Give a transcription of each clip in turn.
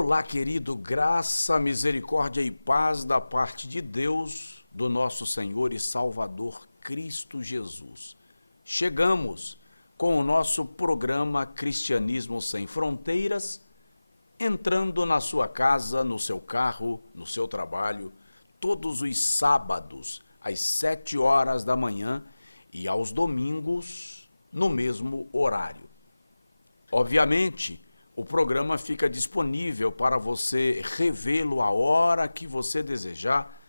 Olá, querido, graça, misericórdia e paz da parte de Deus, do nosso Senhor e Salvador Cristo Jesus. Chegamos com o nosso programa Cristianismo Sem Fronteiras, entrando na sua casa, no seu carro, no seu trabalho, todos os sábados, às 7 horas da manhã e aos domingos, no mesmo horário. Obviamente, o programa fica disponível para você revê-lo a hora que você desejar,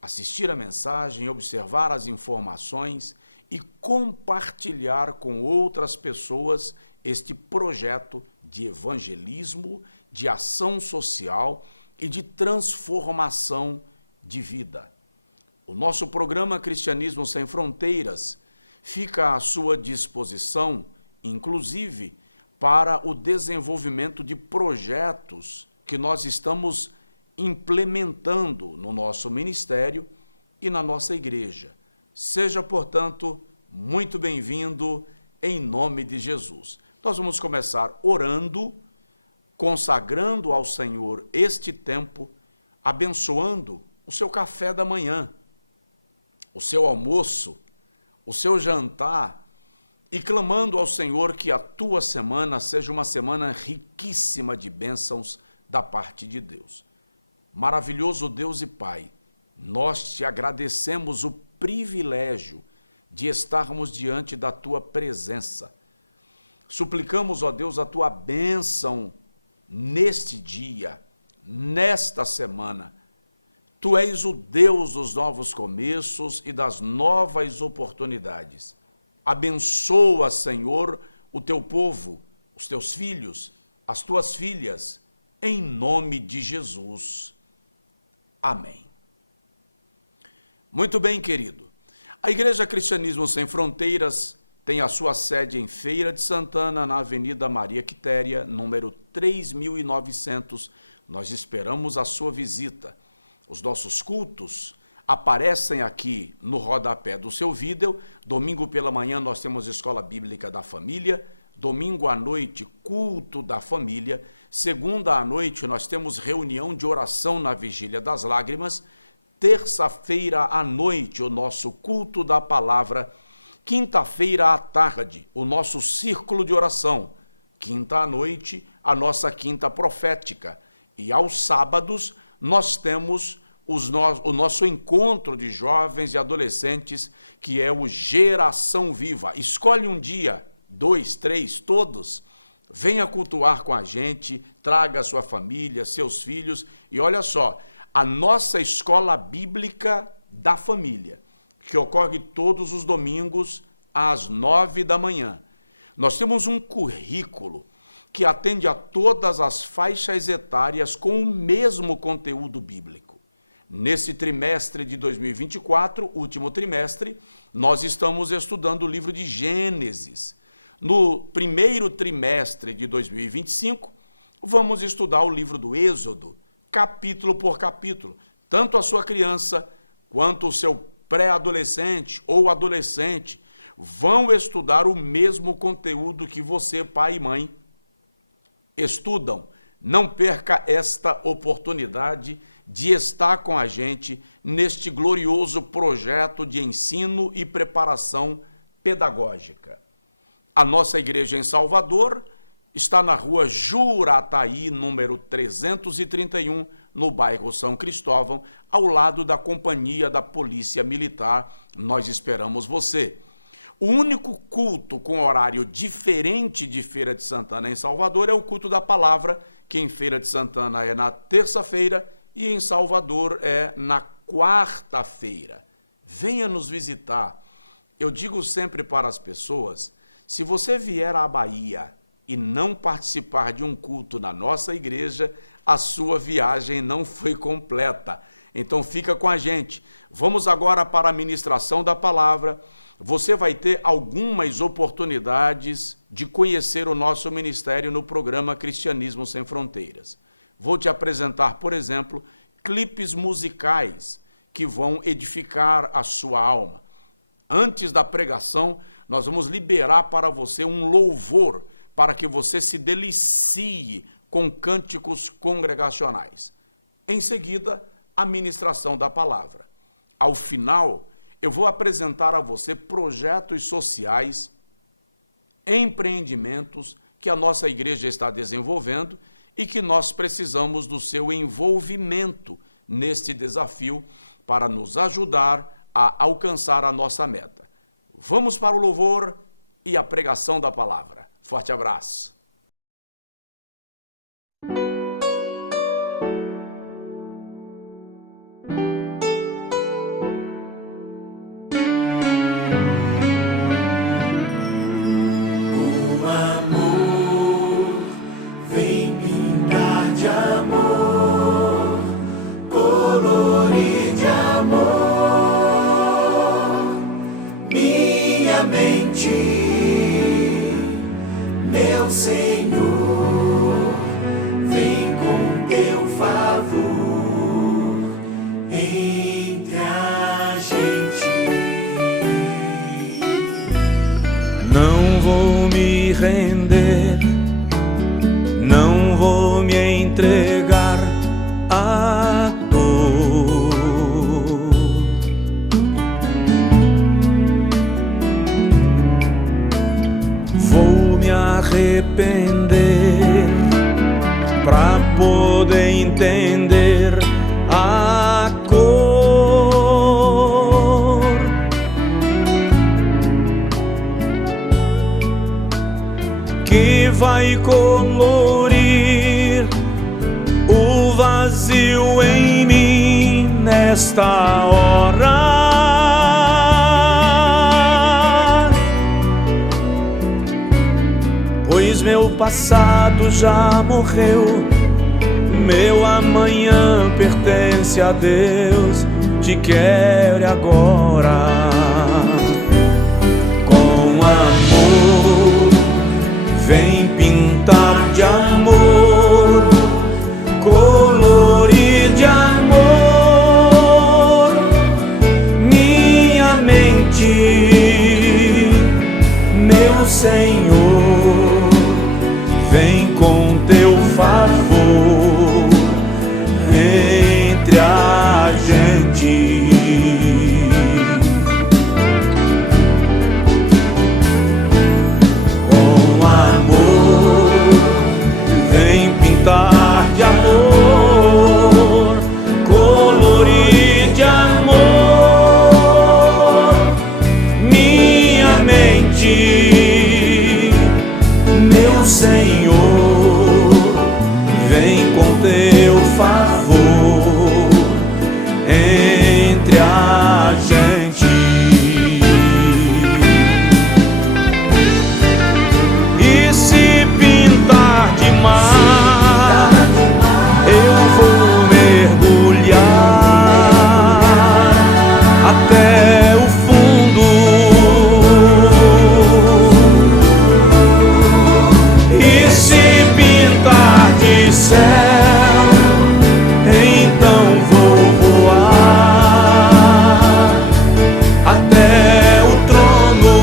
assistir a mensagem, observar as informações e compartilhar com outras pessoas este projeto de evangelismo, de ação social e de transformação de vida. O nosso programa Cristianismo Sem Fronteiras fica à sua disposição, inclusive, para o desenvolvimento de projetos que nós estamos implementando no nosso ministério e na nossa igreja. Seja, portanto, muito bem-vindo em nome de Jesus. Nós vamos começar orando, consagrando ao Senhor este tempo, abençoando o seu café da manhã, o seu almoço, o seu jantar, e clamando ao Senhor que a tua semana seja uma semana riquíssima de bênçãos da parte de Deus. Maravilhoso Deus e Pai, nós te agradecemos o privilégio de estarmos diante da tua presença. Suplicamos, ó Deus, a tua bênção neste dia, nesta semana. Tu és o Deus dos novos começos e das novas oportunidades. Abençoa, Senhor, o teu povo, os teus filhos, as tuas filhas, em nome de Jesus. Amém. Muito bem, querido. A Igreja Cristianismo Sem Fronteiras tem a sua sede em Feira de Santana, na Avenida Maria Quitéria, número 3900. Nós esperamos a sua visita. Os nossos cultos aparecem aqui no rodapé do seu vídeo. Domingo pela manhã nós temos Escola Bíblica da Família, domingo à noite, culto da família, segunda à noite nós temos reunião de oração na Vigília das Lágrimas, terça-feira à noite o nosso culto da palavra, quinta-feira à tarde o nosso círculo de oração, quinta à noite a nossa quinta profética e aos sábados nós temos o nosso encontro de jovens e adolescentes, que é o Geração Viva. Escolhe um dia, 2, 3, todos. Venha cultuar com a gente, traga a sua família, seus filhos. E olha só, a nossa Escola Bíblica da Família, que ocorre todos os domingos às 9 da manhã. Nós temos um currículo que atende a todas as faixas etárias com o mesmo conteúdo bíblico. Nesse trimestre de 2024, último trimestre, nós estamos estudando o livro de Gênesis. No primeiro trimestre de 2025, vamos estudar o livro do Êxodo, capítulo por capítulo. Tanto a sua criança quanto o seu pré-adolescente ou adolescente vão estudar o mesmo conteúdo que você, pai e mãe, estudam. Não perca esta oportunidade de estar com a gente neste glorioso projeto de ensino e preparação pedagógica. A nossa igreja em Salvador está na rua Jurataí, número 331, no bairro São Cristóvão, ao lado da Companhia da Polícia Militar. Nós esperamos você. O único culto com horário diferente de Feira de Santana em Salvador é o culto da palavra, que em Feira de Santana é na terça-feira e em Salvador é na quarta-feira. Venha nos visitar. Eu digo sempre para as pessoas, se você vier à Bahia e não participar de um culto na nossa igreja, a sua viagem não foi completa. Então fica com a gente. Vamos agora para a ministração da palavra. Você vai ter algumas oportunidades de conhecer o nosso ministério no programa Cristianismo Sem Fronteiras. Vou te apresentar, por exemplo, clipes musicais que vão edificar a sua alma. Antes da pregação, nós vamos liberar para você um louvor para que você se delicie com cânticos congregacionais. Em seguida, a ministração da palavra. Ao final, eu vou apresentar a você projetos sociais, empreendimentos que a nossa igreja está desenvolvendo e que nós precisamos do seu envolvimento neste desafio para nos ajudar a alcançar a nossa meta. Vamos para o louvor e a pregação da palavra. Forte abraço. Senhor, vem com teu favor entre a gente. Não vou me render, não vou me entregar à dor. Vou me arrepender pra poder entender a cor que vai colorir o vazio em mim nesta hora. Pois meu passado já morreu, meu amanhã pertence a Deus. Te quero agora. Com amor, vem pintar de amor, colorir de amor minha mente, meu Senhor. Vem com teu favor entre a gente. Com amor, vem pintar de amor, colorir de amor minha mente, meu Senhor. Vem com teu favor entre a gente. E se pintar demais, eu vou mergulhar até o fundo. E se pintar de céu, então vou voar até o trono.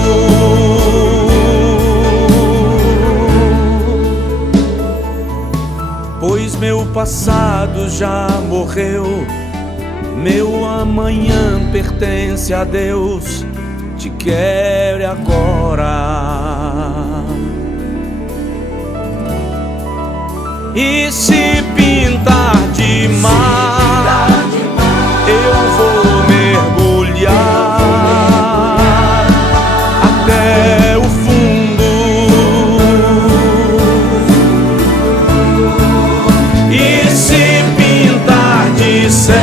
Pois meu passado já morreu, meu amanhã pertence a Deus. Te quero agora. E se pintar demais, eu vou mergulhar até o fundo. E se pintar de céu,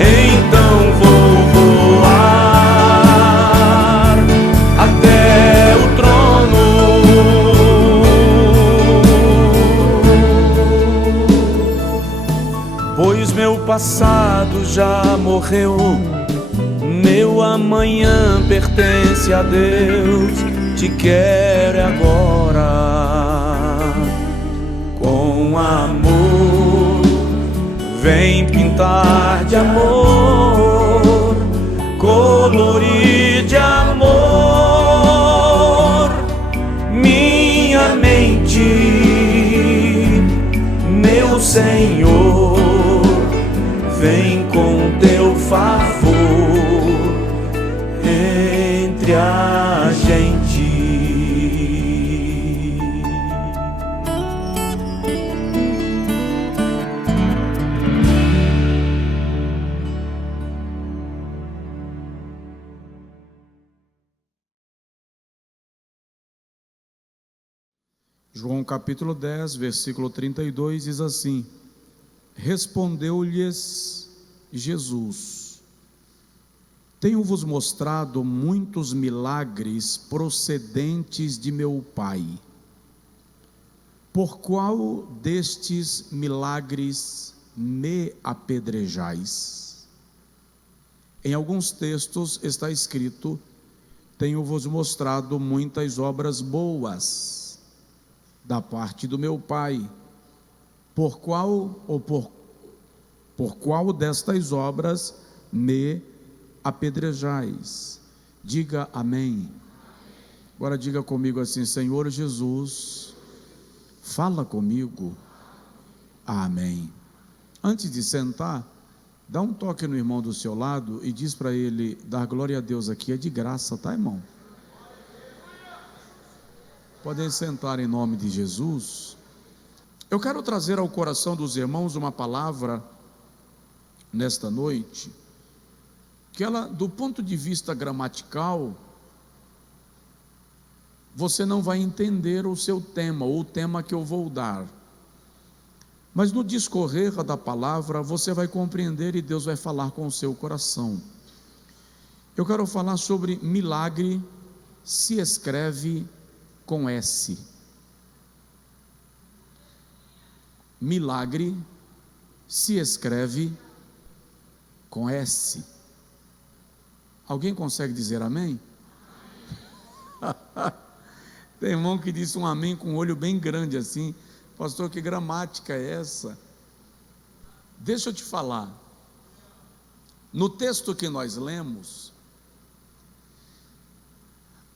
então vou voar até o trono. Pois meu passado já morreu, meu amanhã pertence a Deus. Te quero agora. Com amor, vem pintar de amor, colorir de amor minha mente, João capítulo 10, versículo 32 diz assim: respondeu-lhes Jesus: tenho-vos mostrado muitos milagres procedentes de meu Pai. Por qual destes milagres me apedrejais? Em alguns textos está escrito: tenho-vos mostrado muitas obras boas da parte do meu Pai. Por qual destas obras me apedrejais? Diga amém. Agora diga comigo assim: Senhor Jesus, fala comigo. Amém. Antes de sentar, dá um toque no irmão do seu lado e diz para ele: dar glória a Deus aqui é de graça, tá, irmão? Podem sentar em nome de Jesus. Eu quero trazer ao coração dos irmãos uma palavra nesta noite, que ela, do ponto de vista gramatical, você não vai entender o seu tema, ou o tema que eu vou dar, mas no discorrer da palavra, você vai compreender e Deus vai falar com o seu coração. Eu quero falar sobre milagre, se escreve com S. Milagre se escreve com S. Alguém consegue dizer amém? Tem irmão que disse um amém com um olho bem grande assim. Pastor, que gramática é essa? Deixa eu te falar. No texto que nós lemos,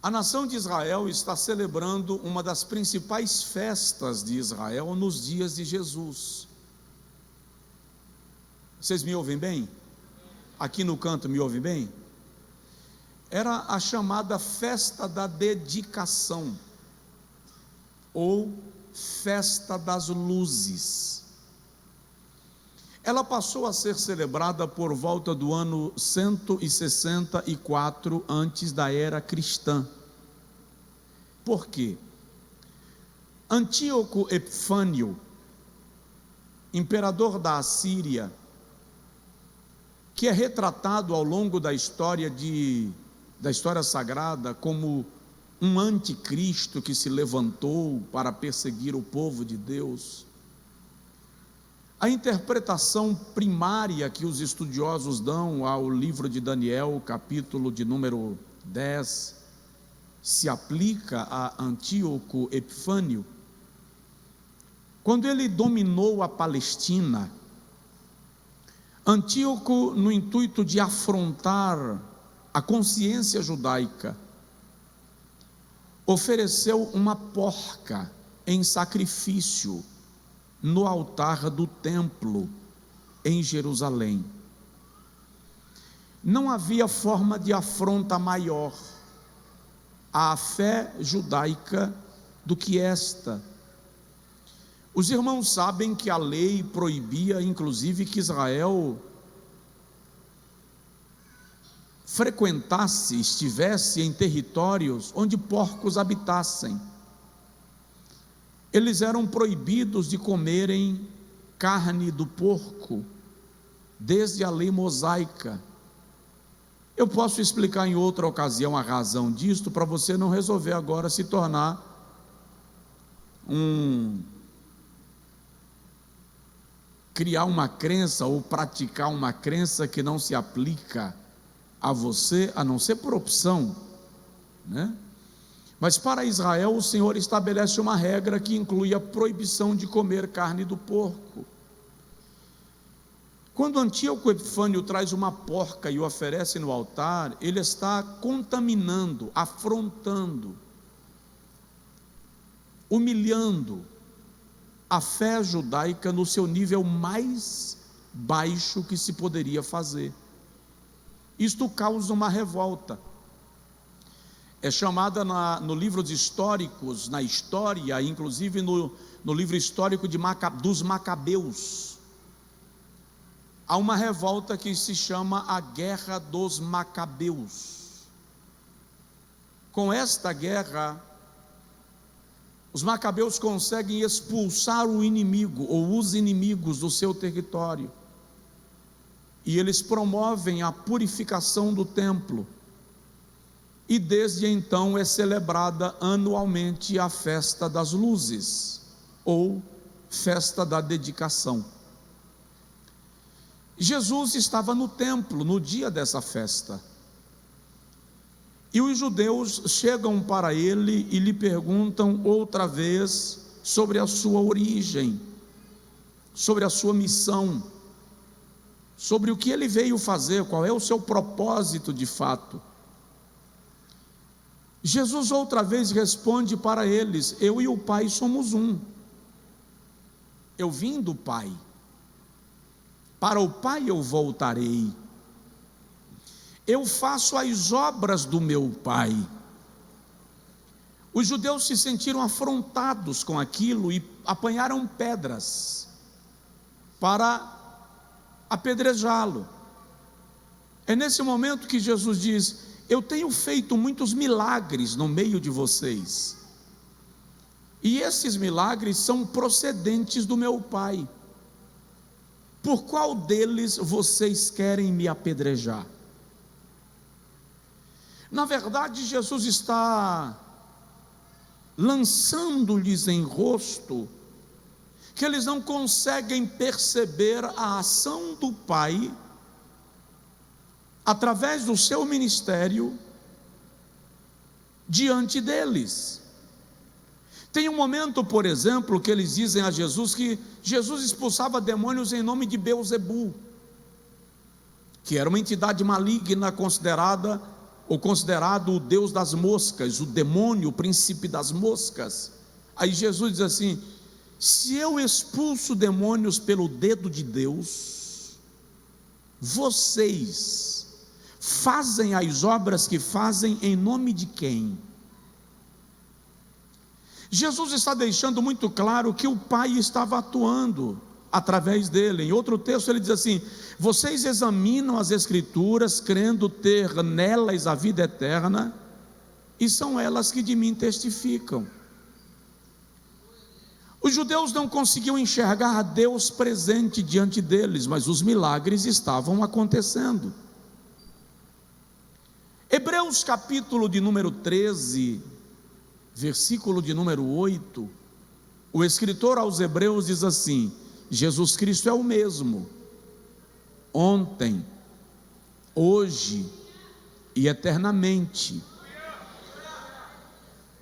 a nação de Israel está celebrando uma das principais festas de Israel nos dias de Jesus. Vocês me ouvem bem? Aqui no canto me ouvem bem? Era a chamada festa da dedicação, ou festa das luzes. Ela passou a ser celebrada por volta do ano 164 antes da era cristã. Por quê? Antíoco Epifânio, imperador da Assíria, que é retratado ao longo da história sagrada como um anticristo que se levantou para perseguir o povo de Deus. A interpretação primária que os estudiosos dão ao livro de Daniel, capítulo de número 10, se aplica a Antíoco Epifânio. Quando ele dominou a Palestina, Antíoco, no intuito de afrontar a consciência judaica, ofereceu uma porca em sacrifício no altar do templo em Jerusalém. Não havia forma de afronta maior à fé judaica do que esta. Os irmãos sabem que a lei proibia, inclusive, que Israel frequentasse, estivesse em territórios onde porcos habitassem. Eles eram proibidos de comerem carne do porco, desde a lei mosaica. Eu posso explicar em outra ocasião a razão disto, para você não resolver agora se tornar criar uma crença ou praticar uma crença que não se aplica a você, a não ser por opção, né? Mas para Israel o Senhor estabelece uma regra que inclui a proibição de comer carne do porco. Quando Antíoco Epifânio traz uma porca e o oferece no altar, ele está contaminando, afrontando, humilhando a fé judaica no seu nível mais baixo que se poderia fazer. Isto causa uma revolta. É chamada no livro de históricos, na história, inclusive no livro histórico dos Macabeus, há uma revolta que se chama a Guerra dos Macabeus. Com esta guerra, os macabeus conseguem expulsar o inimigo ou os inimigos do seu território, e eles promovem a purificação do templo, e desde então é celebrada anualmente a festa das luzes, ou festa da dedicação. Jesus estava no templo no dia dessa festa, e os judeus chegam para ele e lhe perguntam outra vez sobre a sua origem, sobre a sua missão, sobre o que ele veio fazer, qual é o seu propósito de fato. Jesus outra vez responde para eles: eu e o Pai somos um. Eu vim do Pai, para o Pai eu voltarei. Eu faço as obras do meu Pai. Os judeus se sentiram afrontados com aquilo e apanharam pedras para apedrejá-lo. É nesse momento que Jesus diz: eu tenho feito muitos milagres no meio de vocês, e esses milagres são procedentes do meu Pai. Por qual deles vocês querem me apedrejar? Na verdade, Jesus está lançando-lhes em rosto que eles não conseguem perceber a ação do Pai através do seu ministério diante deles. Tem um momento, por exemplo, que eles dizem a Jesus que Jesus expulsava demônios em nome de Beelzebu, que era uma entidade maligna considerado o Deus das moscas, o demônio, o príncipe das moscas. Aí Jesus diz assim: se eu expulso demônios pelo dedo de Deus, vocês fazem as obras que fazem em nome de quem? Jesus está deixando muito claro que o Pai estava atuando através dele. Em outro texto ele diz assim: vocês examinam as Escrituras crendo ter nelas a vida eterna, e são elas que de mim testificam. Os judeus não conseguiam enxergar a Deus presente diante deles, mas os milagres estavam acontecendo. Hebreus capítulo de número 13, versículo de número 8, o escritor aos Hebreus diz assim: Jesus Cristo é o mesmo, ontem, hoje e eternamente.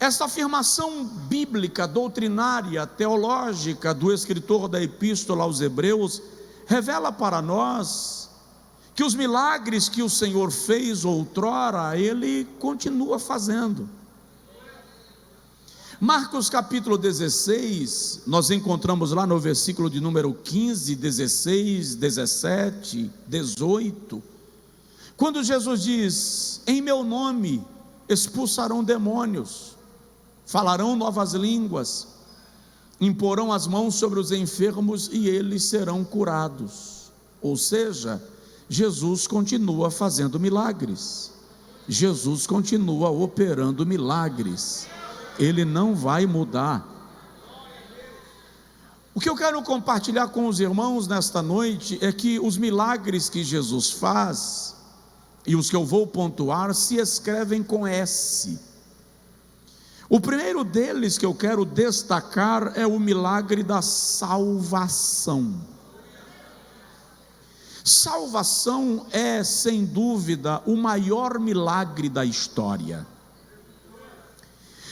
Esta afirmação bíblica, doutrinária, teológica do escritor da epístola aos Hebreus revela para nós que os milagres que o Senhor fez outrora, Ele continua fazendo. Marcos capítulo 16, nós encontramos lá no versículo de número 15, 16, 17, 18, quando Jesus diz: em meu nome expulsarão demônios, falarão novas línguas, imporão as mãos sobre os enfermos e eles serão curados. Ou seja, Jesus continua fazendo milagres, Jesus continua operando milagres, Ele não vai mudar. O que eu quero compartilhar com os irmãos nesta noite é que os milagres que Jesus faz, e os que eu vou pontuar, se escrevem com S. O primeiro deles que eu quero destacar é o milagre da salvação. Salvação é, sem dúvida, o maior milagre da história.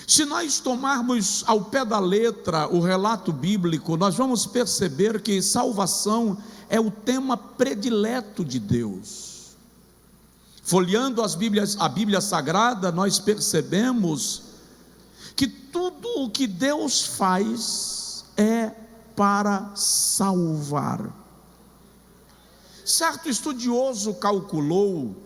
Se nós tomarmos ao pé da letra o relato bíblico, nós vamos perceber que salvação é o tema predileto de Deus. Folheando a Bíblia Sagrada, nós percebemos que tudo o que Deus faz é para salvar. Certo estudioso calculou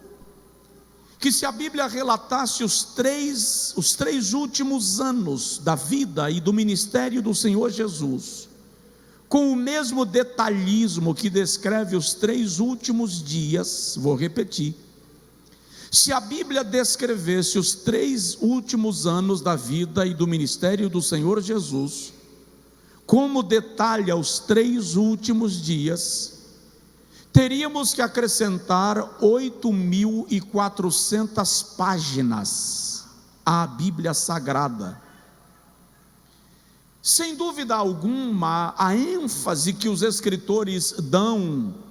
que se a Bíblia relatasse os três últimos anos da vida e do ministério do Senhor Jesus, com o mesmo detalhismo que descreve os 3 últimos dias, vou repetir, Se a Bíblia descrevesse os 3 últimos anos da vida e do ministério do Senhor Jesus, como detalha os 3 últimos dias, teríamos que acrescentar 8.400 páginas à Bíblia Sagrada. Sem dúvida alguma, a ênfase que os escritores dão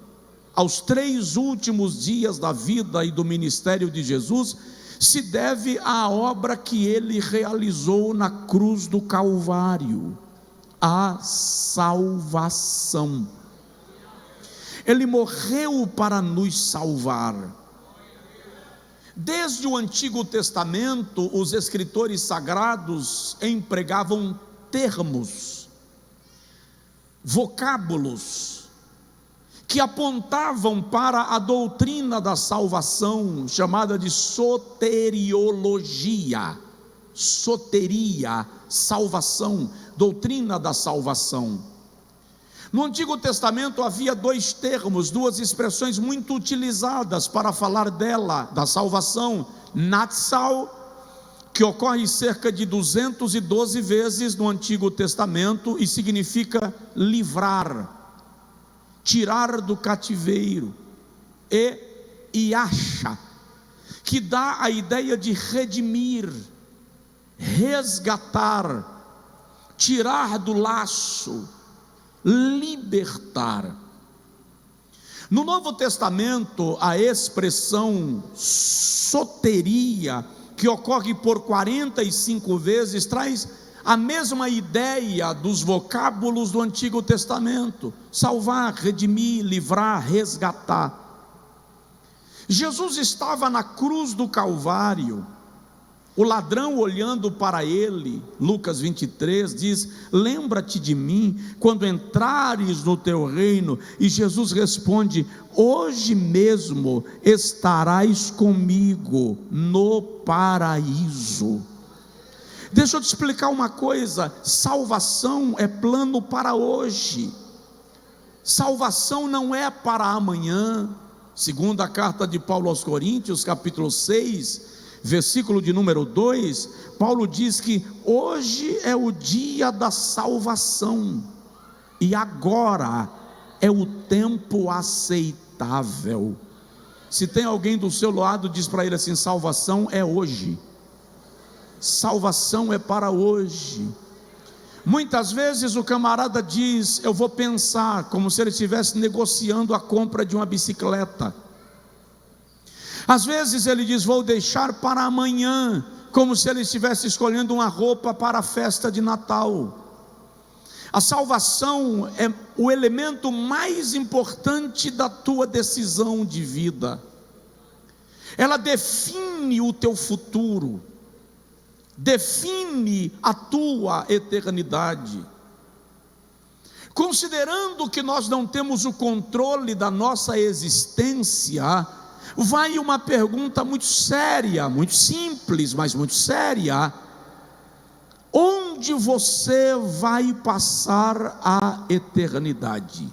aos 3 últimos dias da vida e do ministério de Jesus se deve à obra que ele realizou na cruz do Calvário, a salvação. Ele morreu para nos salvar. Desde o Antigo Testamento, os escritores sagrados empregavam termos, vocábulos, que apontavam para a doutrina da salvação, chamada de soteriologia. Soteria, salvação, doutrina da salvação. No Antigo Testamento havia 2 termos, 2 expressões muito utilizadas para falar dela, da salvação: natsal, que ocorre cerca de 212 vezes no Antigo Testamento e significa livrar, tirar do cativeiro, e Yasha, que dá a ideia de redimir, resgatar, tirar do laço, libertar. No Novo Testamento, a expressão soteria, que ocorre por 45 vezes, traz a mesma ideia dos vocábulos do Antigo Testamento: salvar, redimir, livrar, resgatar. Jesus estava na cruz do Calvário. O ladrão, olhando para ele, Lucas 23 diz: lembra-te de mim quando entrares no teu reino. E Jesus responde: hoje mesmo estarás comigo no paraíso. Deixa eu te explicar uma coisa: salvação é plano para hoje, salvação não é para amanhã. Segundo a carta de Paulo aos Coríntios, capítulo 6, versículo de número 2, Paulo diz que hoje é o dia da salvação, e agora é o tempo aceitável. Se tem alguém do seu lado, diz para ele assim: salvação é hoje, salvação é para hoje. Muitas vezes o camarada diz: eu vou pensar, como se ele estivesse negociando a compra de uma bicicleta. Às vezes ele diz: vou deixar para amanhã, como se ele estivesse escolhendo uma roupa para a festa de Natal. A salvação é o elemento mais importante da tua decisão de vida. Ela define o teu futuro, define a tua eternidade. Considerando que nós não temos o controle da nossa existência, vai uma pergunta muito séria, muito simples, mas muito séria: onde você vai passar a eternidade?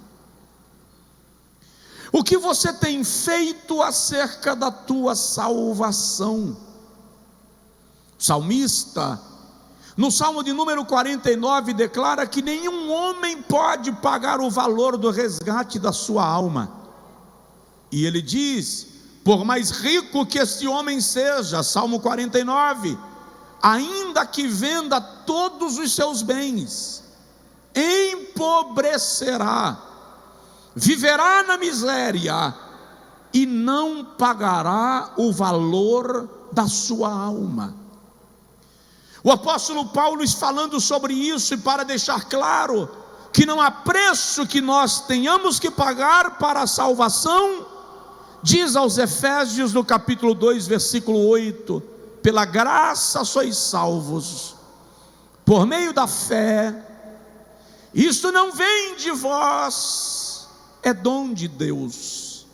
O que você tem feito acerca da tua salvação? O salmista, no Salmo de número 49, declara que nenhum homem pode pagar o valor do resgate da sua alma. E ele diz: por mais rico que este homem seja, Salmo 49, ainda que venda todos os seus bens, empobrecerá, viverá na miséria e não pagará o valor da sua alma. O apóstolo Paulo, falando sobre isso, e para deixar claro que não há preço que nós tenhamos que pagar para a salvação, diz aos Efésios, no capítulo 2, versículo 8: pela graça sois salvos, por meio da fé. Isto não vem de vós, é dom de Deus,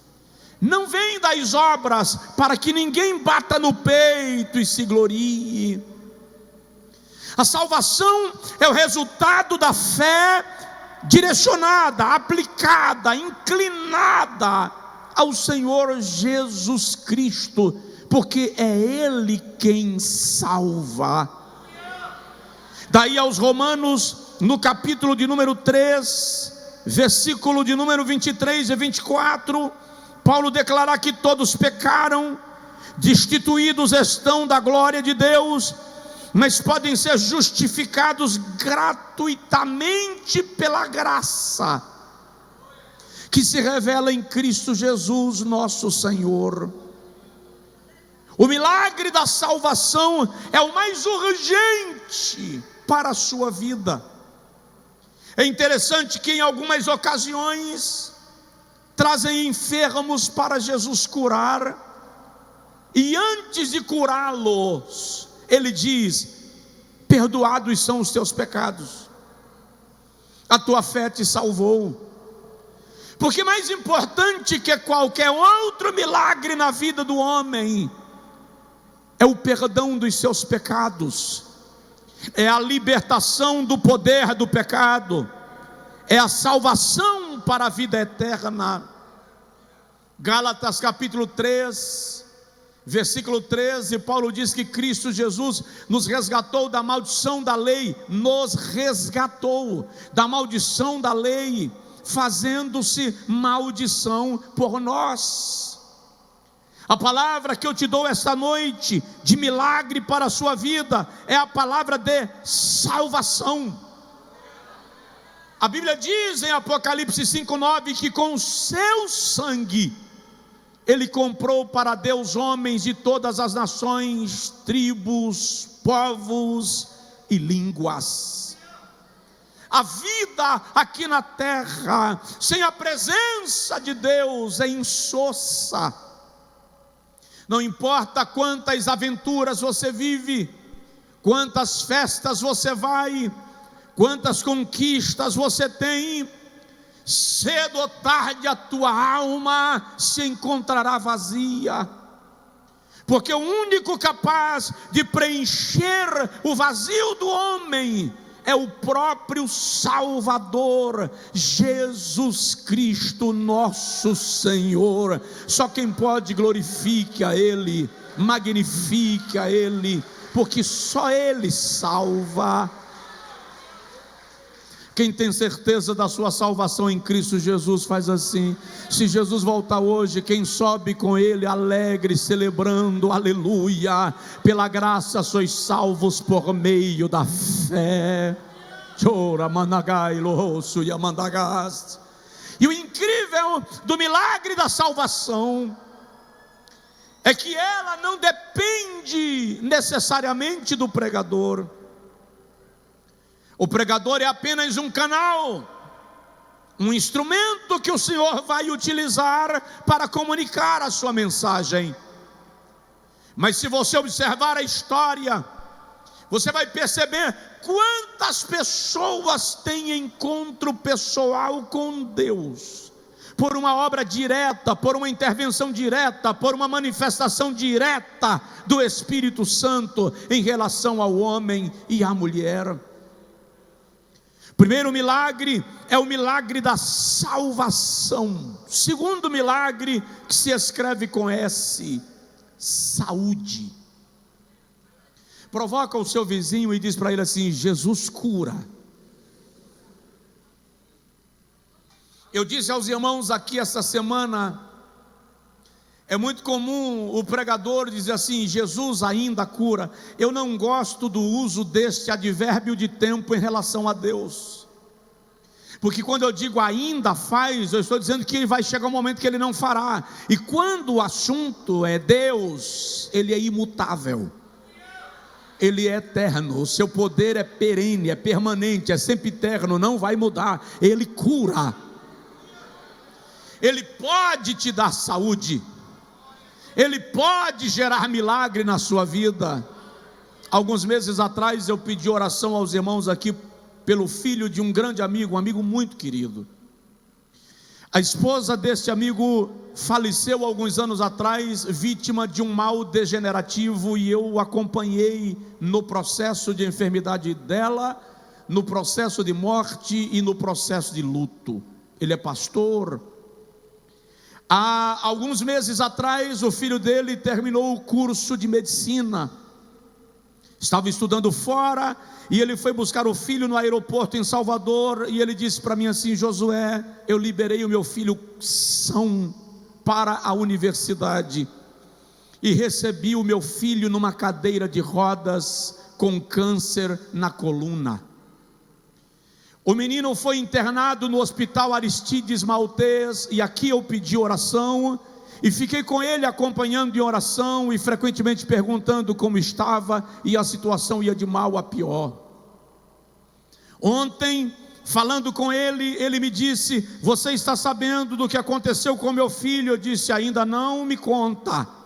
não vem das obras, para que ninguém bata no peito e se glorie. A salvação é o resultado da fé direcionada, aplicada, inclinada ao Senhor Jesus Cristo, porque é Ele quem salva. Daí aos Romanos, no capítulo de número 3, versículo de número 23 e 24, Paulo declara que todos pecaram, destituídos estão da glória de Deus, mas podem ser justificados gratuitamente pela graça que se revela em Cristo Jesus nosso Senhor. O milagre da salvação é o mais urgente para a sua vida. É interessante que em algumas ocasiões trazem enfermos para Jesus curar, e antes de curá-los, ele diz: perdoados são os teus pecados, a tua fé te salvou. Porque mais importante que qualquer outro milagre na vida do homem é o perdão dos seus pecados, é a libertação do poder do pecado, é a salvação para a vida eterna. Gálatas capítulo 3, versículo 13, Paulo diz que Cristo Jesus nos resgatou da maldição da lei, nos resgatou da maldição da lei, fazendo-se maldição por nós. A palavra que eu te dou esta noite, de milagre para a sua vida, é a palavra de salvação. A Bíblia diz em Apocalipse 5:9 que com o seu sangue Ele comprou para Deus homens de todas as nações, tribos, povos e línguas. A vida aqui na terra, sem a presença de Deus, é insossa. Não importa quantas aventuras você vive, quantas festas você vai, quantas conquistas você tem, cedo ou tarde a tua alma se encontrará vazia, porque o único capaz de preencher o vazio do homem é o próprio Salvador, Jesus Cristo nosso Senhor. Só quem pode glorifique a Ele, magnifique a Ele, porque só Ele salva. Quem tem certeza da sua salvação em Cristo Jesus faz assim: se Jesus voltar hoje, quem sobe com Ele alegre, celebrando, aleluia, pela graça sois salvos por meio da fé. E o incrível do milagre da salvação é que ela não depende necessariamente do pregador. O pregador é apenas um canal, um instrumento que o Senhor vai utilizar para comunicar a sua mensagem. Mas se você observar a história, você vai perceber quantas pessoas têm encontro pessoal com Deus, por uma obra direta, por uma intervenção direta, por uma manifestação direta do Espírito Santo em relação ao homem e à mulher. Primeiro milagre é o milagre da salvação. Segundo milagre, que se escreve com S, saúde. Provoca o seu vizinho e diz para ele assim: Jesus cura. Eu disse aos irmãos aqui essa semana, é muito comum o pregador dizer assim: Jesus ainda cura. Eu não gosto do uso deste advérbio de tempo em relação a Deus, porque quando eu digo ainda faz, eu estou dizendo que vai chegar um momento que Ele não fará. E quando o assunto é Deus, Ele é imutável, Ele é eterno, o seu poder é perene, é permanente, é sempre eterno, não vai mudar. Ele cura, Ele pode te dar saúde, Ele pode gerar milagre na sua vida. Alguns meses atrás eu pedi oração aos irmãos aqui pelo filho de um grande amigo, um amigo muito querido. A esposa deste amigo faleceu alguns anos atrás, vítima de um mal degenerativo, e eu acompanhei no processo de enfermidade dela, no processo de morte e no processo de luto. Ele é pastor. Há alguns meses atrás, o filho dele terminou o curso de medicina. Estava estudando fora e ele foi buscar o filho no aeroporto em Salvador. E ele disse para mim assim: Josué, eu liberei o meu filho são para a universidade e recebi o meu filho numa cadeira de rodas com câncer na coluna. O menino foi internado no hospital Aristides Maltês, e aqui eu pedi oração, e fiquei com ele acompanhando em oração, e frequentemente perguntando como estava, e a situação ia de mal a pior. Ontem, falando com ele, ele me disse: você está sabendo do que aconteceu com meu filho? Eu disse: ainda não, me conta.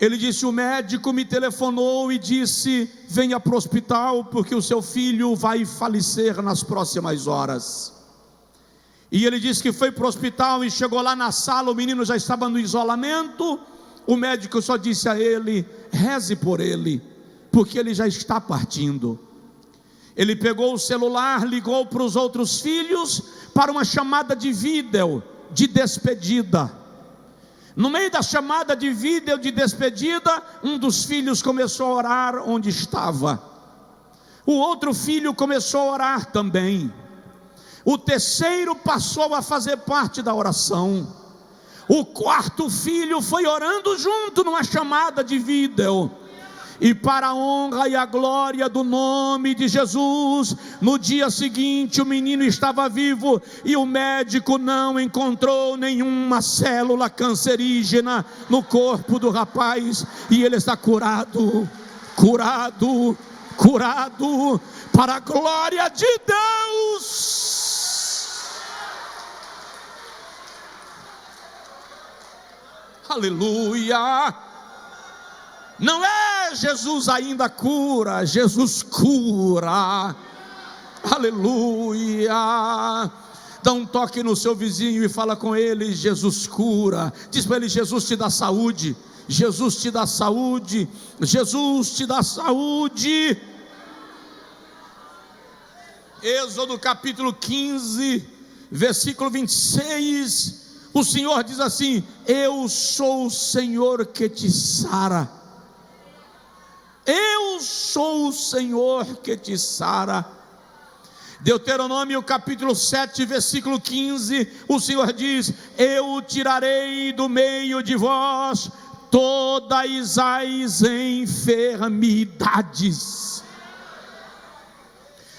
Ele disse: o médico me telefonou e disse: venha para o hospital, porque o seu filho vai falecer nas próximas horas. E ele disse que foi para o hospital e chegou lá na sala, o menino já estava no isolamento. O médico só disse a ele: reze por ele, porque ele já está partindo. Ele pegou o celular, ligou para os outros filhos, para uma chamada de vídeo, de despedida. No meio da chamada de vídeo de despedida, um dos filhos começou a orar onde estava. O outro filho começou a orar também. O terceiro passou a fazer parte da oração. O quarto filho foi orando junto numa chamada de vídeo. E para a honra e a glória do nome de Jesus, no dia seguinte o menino estava vivo e o médico não encontrou nenhuma célula cancerígena no corpo do rapaz, e ele está curado, curado, curado, para a glória de Deus. Aleluia. Não é Jesus ainda cura, Jesus cura. Aleluia. Dá um toque no seu vizinho e fala com ele: Jesus cura. Diz para ele: Jesus te dá saúde, Jesus te dá saúde, Jesus te dá saúde. Êxodo capítulo 15, versículo 26, o Senhor diz assim: eu sou o Senhor que te sara. Eu sou o Senhor que te sara. Deuteronômio capítulo 7, versículo 15, o Senhor diz: eu tirarei do meio de vós todas as enfermidades.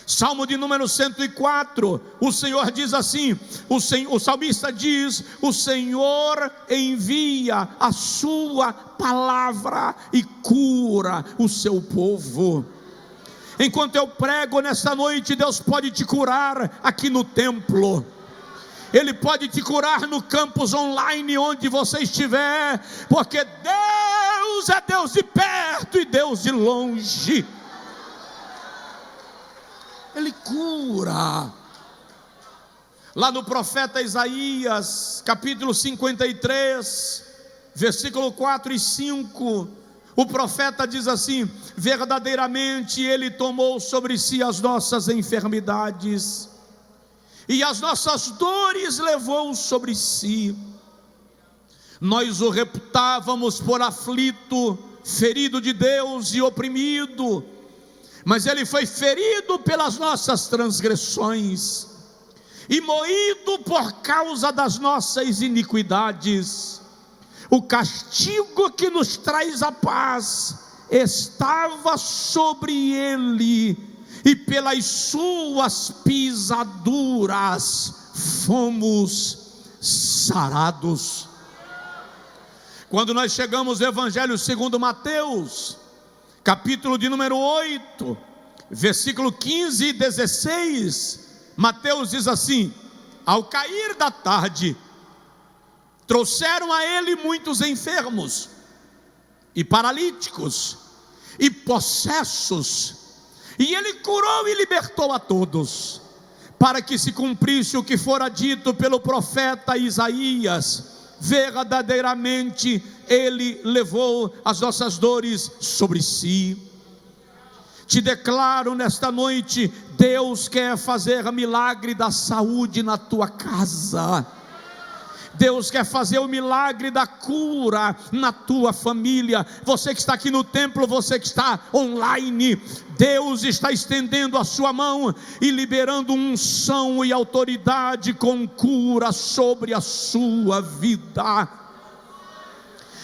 Salmo de número 104, o Senhor diz assim, o salmista diz: o Senhor envia a sua palavra e cura o seu povo. Enquanto eu prego nesta noite, Deus pode te curar aqui no templo. Ele pode te curar no campus online, onde você estiver, porque Deus é Deus de perto e Deus de longe. Ele cura. Lá no profeta Isaías, capítulo 53, versículo 4 e 5, o profeta diz assim: verdadeiramente Ele tomou sobre si as nossas enfermidades, e as nossas dores levou sobre si. Nós o reputávamos por aflito, ferido de Deus e oprimido, mas Ele foi ferido pelas nossas transgressões e moído por causa das nossas iniquidades. O castigo que nos traz a paz estava sobre Ele, e pelas suas pisaduras fomos sarados. Quando nós chegamos ao Evangelho segundo Mateus, capítulo de número 8, versículo 15 e 16, Mateus diz assim: ao cair da tarde, trouxeram a ele muitos enfermos, e paralíticos, e possessos, e ele curou e libertou a todos, para que se cumprisse o que fora dito pelo profeta Isaías: verdadeiramente Ele levou as nossas dores sobre si. Te declaro nesta noite: Deus quer fazer milagre da saúde na tua casa. Deus quer fazer o milagre da cura na tua família. Você que está aqui no templo, você que está online, Deus está estendendo a sua mão e liberando unção e autoridade com cura sobre a sua vida.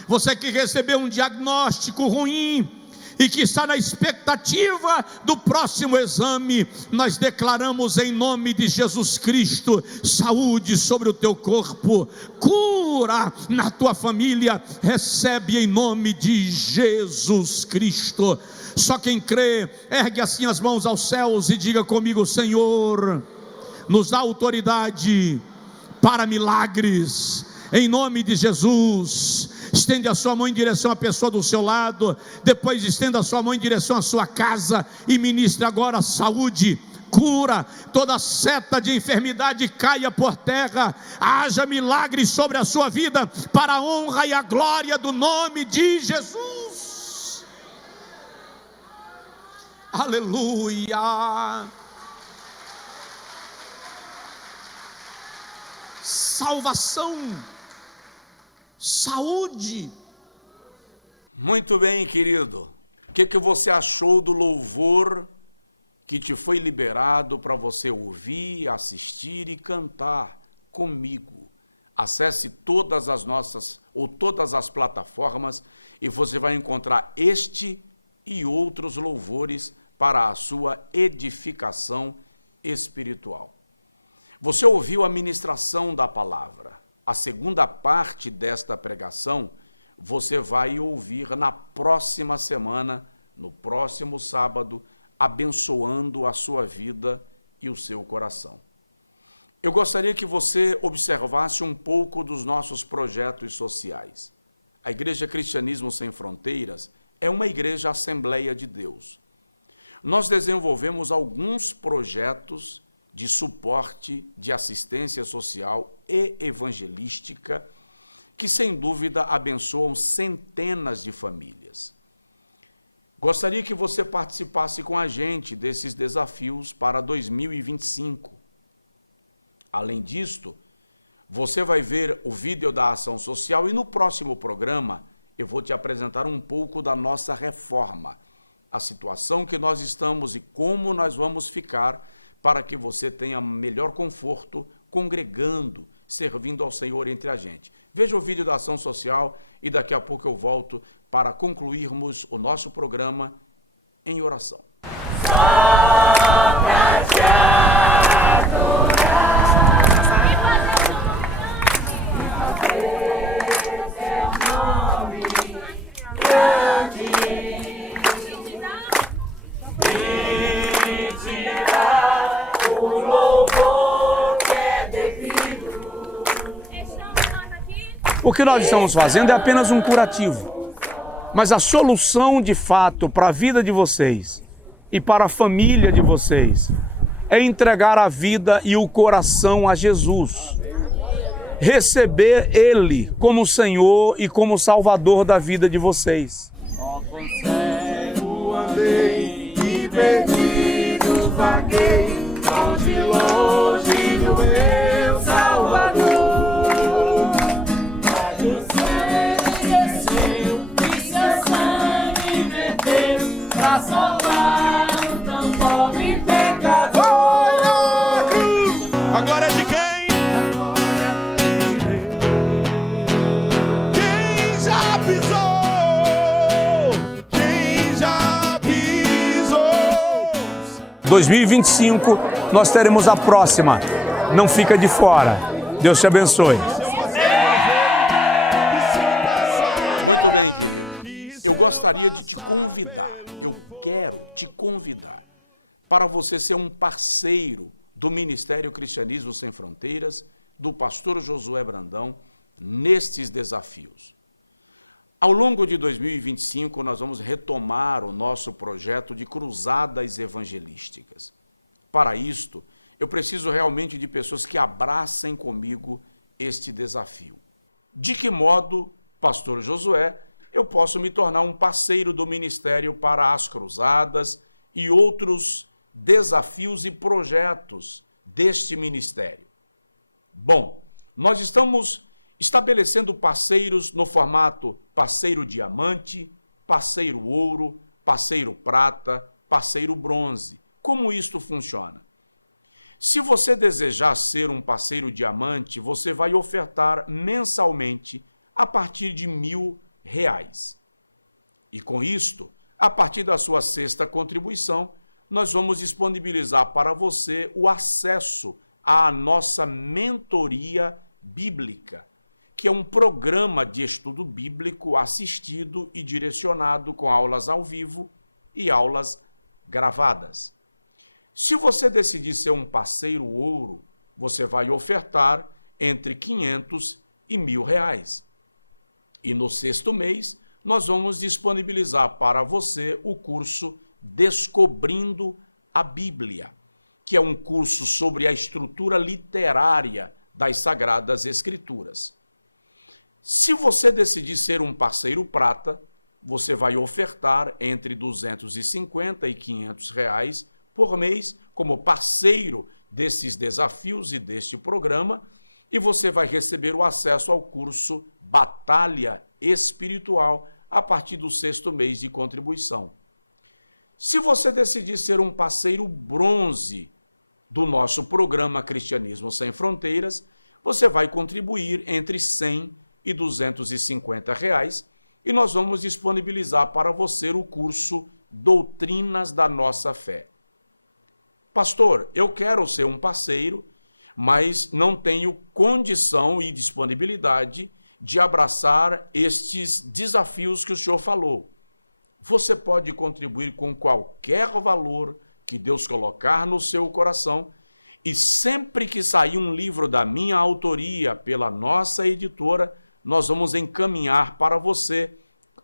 Você que recebeu um diagnóstico ruim e que está na expectativa do próximo exame, nós declaramos em nome de Jesus Cristo, saúde sobre o teu corpo, cura na tua família, recebe em nome de Jesus Cristo. Só quem crê, ergue assim as mãos aos céus e diga comigo: Senhor, nos dá autoridade para milagres, em nome de Jesus. Estende a sua mão em direção à pessoa do seu lado, depois estenda a sua mão em direção à sua casa e ministre agora saúde, cura, toda seta de enfermidade caia por terra, haja milagres sobre a sua vida, para a honra e a glória do nome de Jesus. Aleluia. Salvação, saúde. Muito bem, querido. O que você achou do louvor que te foi liberado para você ouvir, assistir e cantar comigo? Acesse todas as plataformas e você vai encontrar este e outros louvores para a sua edificação espiritual. Você ouviu a ministração da palavra. A segunda parte desta pregação você vai ouvir na próxima semana, no próximo sábado, abençoando a sua vida e o seu coração. Eu gostaria que você observasse um pouco dos nossos projetos sociais. A Igreja Cristianismo Sem Fronteiras é uma igreja Assembleia de Deus. Nós desenvolvemos alguns projetos de suporte, de assistência social e evangelística, que sem dúvida abençoam centenas de famílias. Gostaria que você participasse com a gente desses desafios para 2025. Além disto, você vai ver o vídeo da ação social e no próximo programa eu vou te apresentar um pouco da nossa reforma, a situação que nós estamos e como nós vamos ficar para que você tenha melhor conforto congregando, servindo ao Senhor entre a gente. Veja o vídeo da ação social e daqui a pouco eu volto para concluirmos o nosso programa em oração. O que nós estamos fazendo é apenas um curativo, mas a solução de fato para a vida de vocês e para a família de vocês é entregar a vida e o coração a Jesus, receber Ele como Senhor e como Salvador da vida de vocês. Ó, com cego andei e perdido vaguei, longe, longe do meu Salvador. Salvar um tão pobre pecador. Agora é de quem? Quem já pisou? Quem já pisou? 2025 nós teremos a próxima. Não fica de fora. Deus te abençoe. Muito bem, querido. Eu gostaria de te convidar, eu quero te convidar para você ser um parceiro do Ministério Cristianismo Sem Fronteiras, do pastor Josué Brandão, nestes desafios. Ao longo de 2025, nós vamos retomar o nosso projeto de cruzadas evangelísticas. Para isto, eu preciso realmente de pessoas que abracem comigo este desafio. De que modo, pastor Josué, eu posso me tornar um parceiro do ministério para as cruzadas e outros desafios e projetos deste ministério? Bom, nós estamos estabelecendo parceiros no formato parceiro diamante, parceiro ouro, parceiro prata, parceiro bronze. Como isto funciona? Se você desejar ser um parceiro diamante, você vai ofertar mensalmente a partir de R$1.000. E com isto, a partir da sua sexta contribuição, nós vamos disponibilizar para você o acesso à nossa mentoria bíblica, que é um programa de estudo bíblico assistido e direcionado com aulas ao vivo e aulas gravadas. Se você decidir ser um parceiro ouro, você vai ofertar entre R$500 e R$1.000. E no sexto mês, nós vamos disponibilizar para você o curso Descobrindo a Bíblia, que é um curso sobre a estrutura literária das Sagradas Escrituras. Se você decidir ser um parceiro prata, você vai ofertar entre R$250 e R$500 por mês como parceiro desses desafios e deste programa, e você vai receber o acesso ao curso Batalha Espiritual a partir do sexto mês de contribuição. Se você decidir ser um parceiro bronze do nosso programa Cristianismo Sem Fronteiras, você vai contribuir entre R$100 e R$250 e nós vamos disponibilizar para você o curso Doutrinas da Nossa Fé. Pastor, eu quero ser um parceiro, mas não tenho condição e disponibilidade de abraçar estes desafios que o senhor falou. Você pode contribuir com qualquer valor que Deus colocar no seu coração, e sempre que sair um livro da minha autoria pela nossa editora, nós vamos encaminhar para você,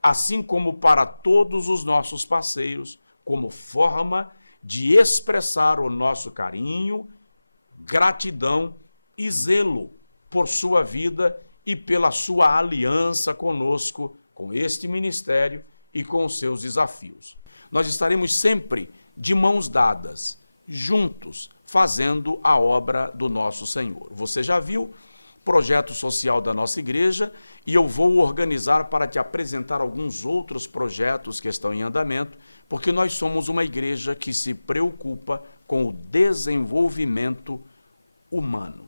assim como para todos os nossos parceiros, como forma de expressar o nosso carinho, gratidão e zelo por sua vida e pela sua aliança conosco, com este ministério e com os seus desafios. Nós estaremos sempre de mãos dadas, juntos, fazendo a obra do nosso Senhor. Você já viu o projeto social da nossa igreja e eu vou organizar para te apresentar alguns outros projetos que estão em andamento, porque nós somos uma igreja que se preocupa com o desenvolvimento humano.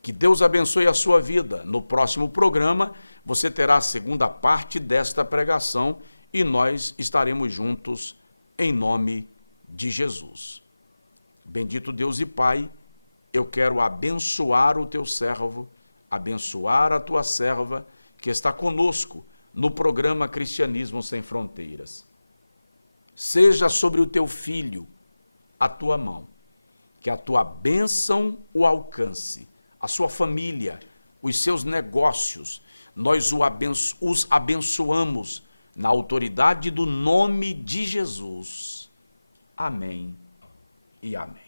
Que Deus abençoe a sua vida. No próximo programa, você terá a segunda parte desta pregação e nós estaremos juntos em nome de Jesus. Bendito Deus e Pai, eu quero abençoar o teu servo, abençoar a tua serva que está conosco no programa Cristianismo Sem Fronteiras. Seja sobre o teu filho a tua mão, que a tua bênção o alcance, a sua família, os seus negócios, nós os abençoamos na autoridade do nome de Jesus. Amém e amém.